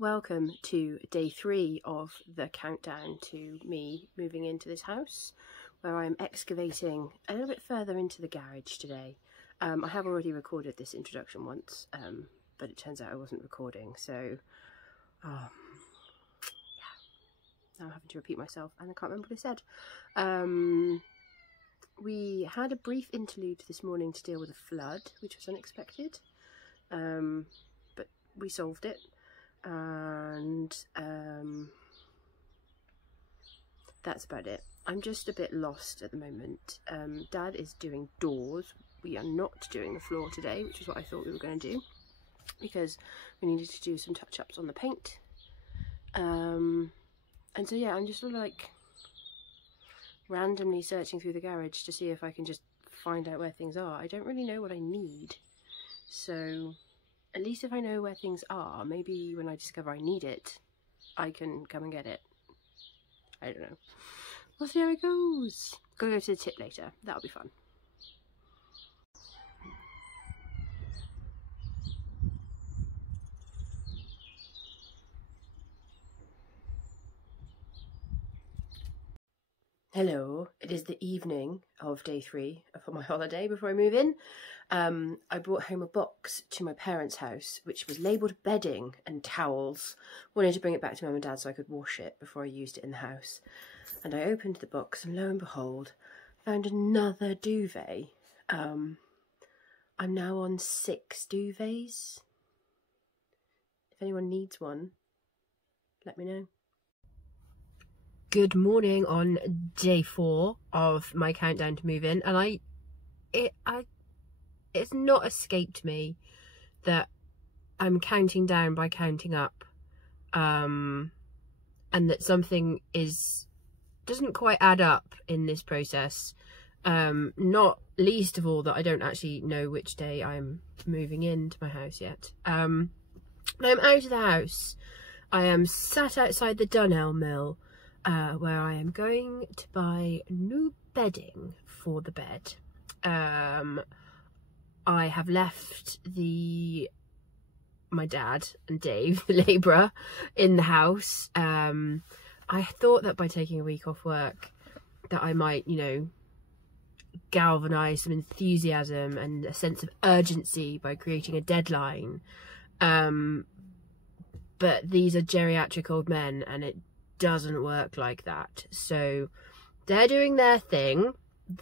Welcome to day 3 of the countdown to me moving into this house, where I'm excavating a little bit further into the garage today. I have already recorded this introduction once, but it turns out I wasn't recording, so yeah, now I'm having to repeat myself and I can't remember what I said. We had a brief interlude this morning to deal with a flood, which was unexpected, but we solved it. And that's about it. I'm just a bit lost at the moment. Dad is doing doors. We are not doing the floor today, which is what I thought we were going to do, because we needed to do some touch-ups on the paint. And so yeah, I'm just sort of like randomly searching through the garage to see if I can just find out where things are. I don't really know what I need, so at least if I know where things are, maybe when I discover I need it, I can come and get it. I don't know. We'll see how it goes. Gotta go to the tip later. That'll be fun. Hello, it is the evening of day 3 of my holiday before I move in. I brought home a box to my parents' house which was labelled bedding and towels. Wanted to bring it back to Mum and Dad so I could wash it before I used it in the house. And I opened the box and lo and behold, found another duvet. I'm now on 6 duvets. If anyone needs one, let me know. Good morning on day 4 of my countdown to move in, and it's not escaped me that I'm counting down by counting up, and that something doesn't quite add up in this process, not least of all that I don't actually know which day I'm moving into my house yet. I'm out of the house. I am sat outside the Dunelm mill, where I am going to buy new bedding for the bed. I have left my dad and Dave, the labourer, in the house. I thought that by taking a week off work that I might, galvanise some enthusiasm and a sense of urgency by creating a deadline. But these are geriatric old men and it doesn't work like that. So they're doing their thing,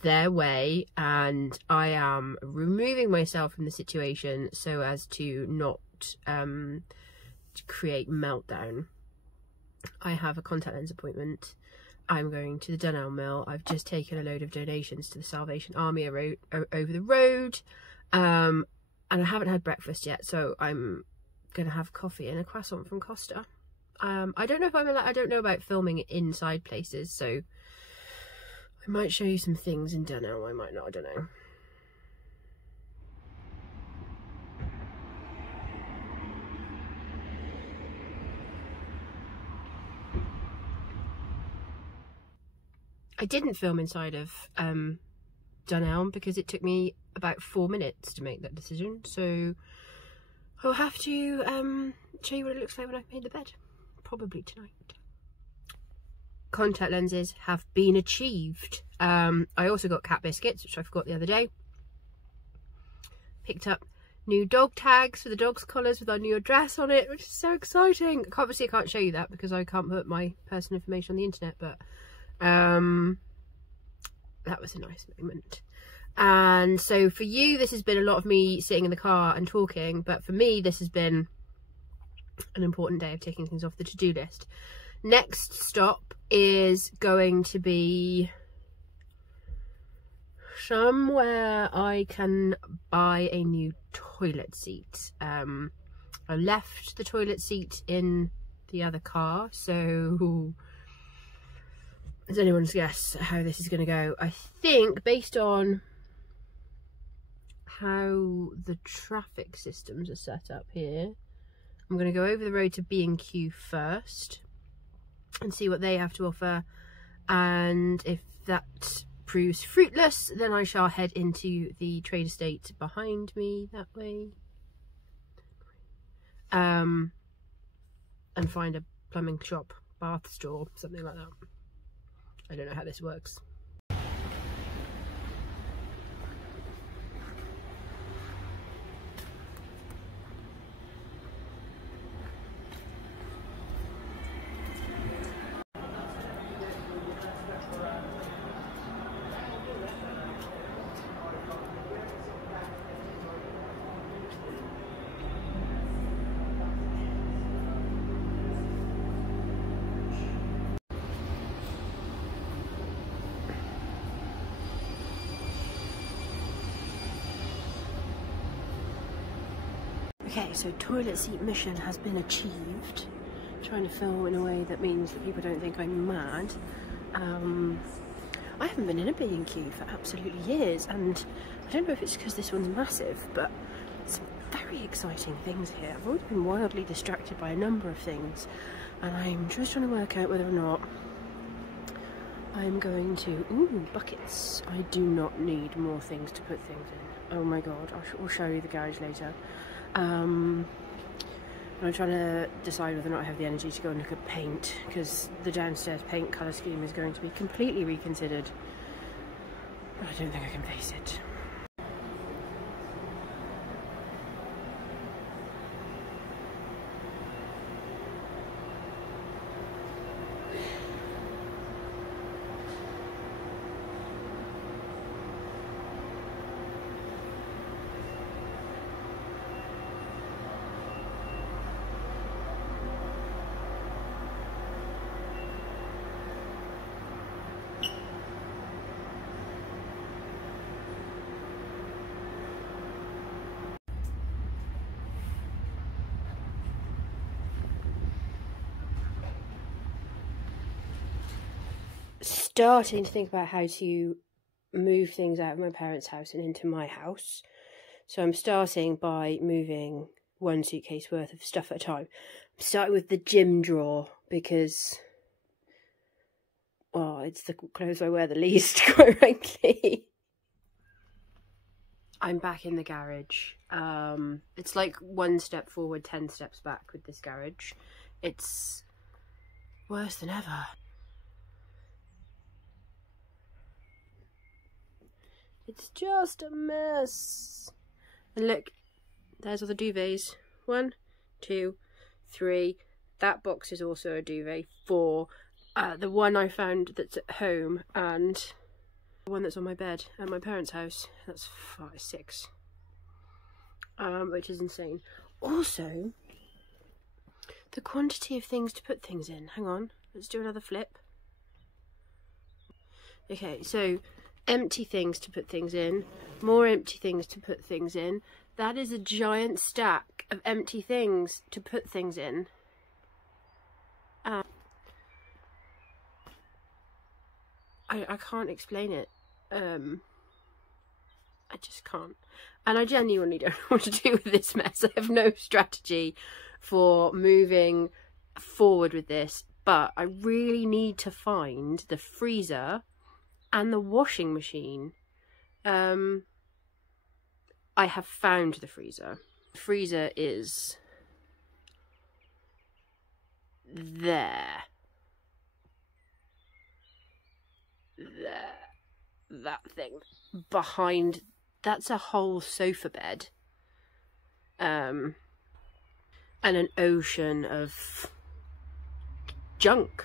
their way, and I am removing myself from the situation so as to not create meltdown. I have a contact lens appointment. I'm going to the Dunelm mill. I've just taken a load of donations to the Salvation Army over the road, and I haven't had breakfast yet, so I'm gonna have coffee and a croissant from Costa. I don't know if I'm allowed, I don't know about filming inside places, so I might show you some things in Dunelm, I might not, I don't know. I didn't film inside of Dunelm because it took me about 4 minutes to make that decision, so I'll have to show you what it looks like when I've made the bed. Probably tonight. Contact lenses have been achieved. I also got cat biscuits, which I forgot the other day. Picked up new dog tags for the dog's collars with our new address on it, which is so exciting. Obviously I can't show you that because I can't put my personal information on the internet, but that was a nice moment. And so for you, this has been a lot of me sitting in the car and talking, but for me this has been an important day of taking things off the to-do list. Next stop is going to be somewhere I can buy a new toilet seat. I left the toilet seat in the other car, so is anyone's guess how this is going to go? I think based on how the traffic systems are set up here, I'm going to go over the road to B&Q first and see what they have to offer, and if that proves fruitless then I shall head into the trade estate behind me that way. and find a plumbing shop, bath store, something like that. I don't know how this works. Okay, so toilet seat mission has been achieved. I'm trying to film in a way that means that people don't think I'm mad. I haven't been in a B&Q for absolutely years, and I don't know if it's because this one's massive, but some very exciting things here. I've already been wildly distracted by a number of things, and I'm just trying to work out whether or not I'm going to... Ooh, buckets. I do not need more things to put things in. Oh my god, I'll show you the garage later. I'm trying to decide whether or not I have the energy to go and look at paint, because the downstairs paint colour scheme is going to be completely reconsidered. But I don't think I can face it. Starting to think about how to move things out of my parents' house and into my house. So I'm starting by moving one suitcase worth of stuff at a time. I'm starting with the gym drawer because, well, it's the clothes I wear the least, quite frankly. I'm back in the garage. It's like 1 step forward, 10 steps back with this garage. It's worse than ever. It's just a mess. And look, there's all the duvets. 1, 2, 3. That box is also a duvet. 4. The one I found that's at home, and the one that's on my bed at my parents' house. That's 5, 6. Which is insane. Also, the quantity of things to put things in. Hang on, let's do another flip. Okay, so empty things to put things in, more empty things to put things in. That is a giant stack of empty things to put things in. I can't explain it. I just can't. And I genuinely don't know what to do with this mess. I have no strategy for moving forward with this, but I really need to find the freezer and the washing machine. I have found the freezer. The freezer is there. That thing behind, that's a whole sofa bed. And an ocean of junk.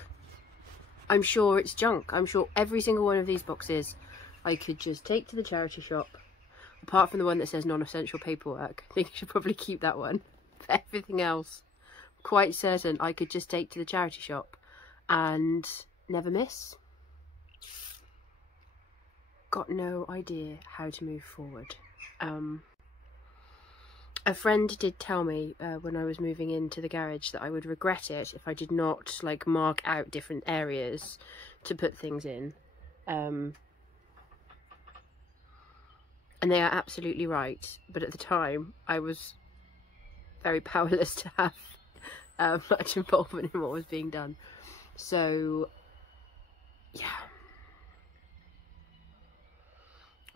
I'm sure it's junk. I'm sure every single one of these boxes I could just take to the charity shop. Apart from the one that says non-essential paperwork. I think I should probably keep that one. For everything else, I'm quite certain I could just take to the charity shop and never miss. Got no idea how to move forward. A friend did tell me when I was moving into the garage that I would regret it if I did not like mark out different areas to put things in. And they are absolutely right, but at the time I was very powerless to have much involvement in what was being done. So yeah,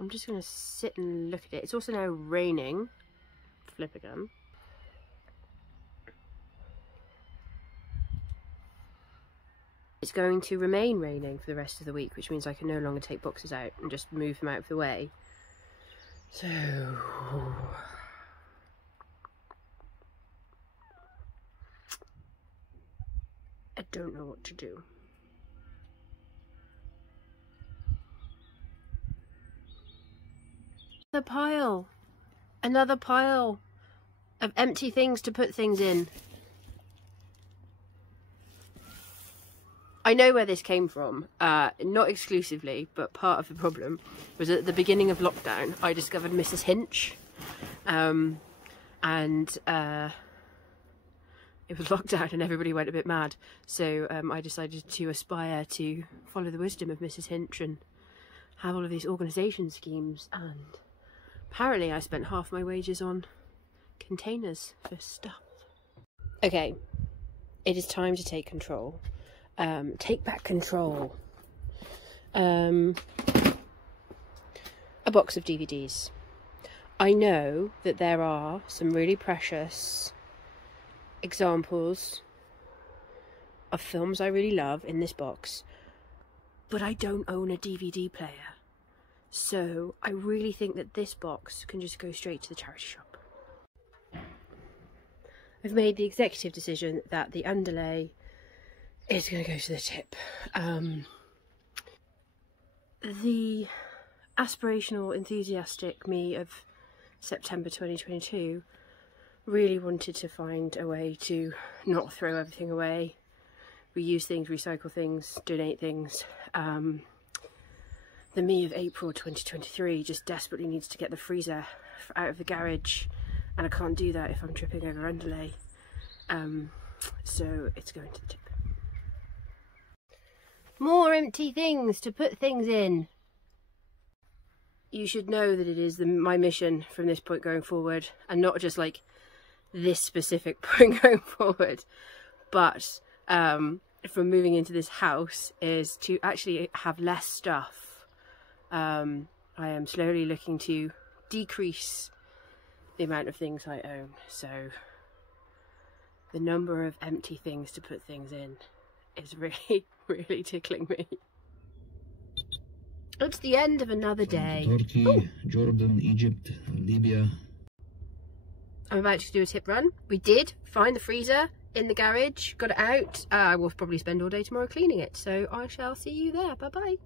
I'm just going to sit and look at it. It's also now raining. Flip again. it's going to remain raining for the rest of the week, which means I can no longer take boxes out and just move them out of the way. So I don't know what to do. Another pile of empty things to put things in. I know where this came from, not exclusively, but part of the problem was at the beginning of lockdown I discovered Mrs. Hinch, and it was lockdown and everybody went a bit mad, so I decided to aspire to follow the wisdom of Mrs. Hinch and have all of these organisation schemes, and apparently I spent half my wages on containers for stuff. Okay, it is time to take control. Take back control. A box of DVDs. I know that there are some really precious examples of films I really love in this box, but I don't own a DVD player, so I really think that this box can just go straight to the charity shop. I've made the executive decision that the underlay is going to go to the tip. The aspirational, enthusiastic me of September 2022 really wanted to find a way to not throw everything away, reuse things, recycle things, donate things. The me of April 2023 just desperately needs to get the freezer out of the garage, and I can't do that if I'm tripping over underlay. So it's going to the tip. More empty things to put things in. You should know that it is my mission from this point going forward, and not just like this specific point going forward, but from moving into this house, is to actually have less stuff. I am slowly looking to decrease the amount of things I own, so the number of empty things to put things in is really tickling me. It's the end of another day. Turkey, Jordan, Egypt, Libya. I'm about to do a tip run. We did find the freezer in the garage, got it out. I will probably spend all day tomorrow cleaning it, so I shall see you there. Bye bye.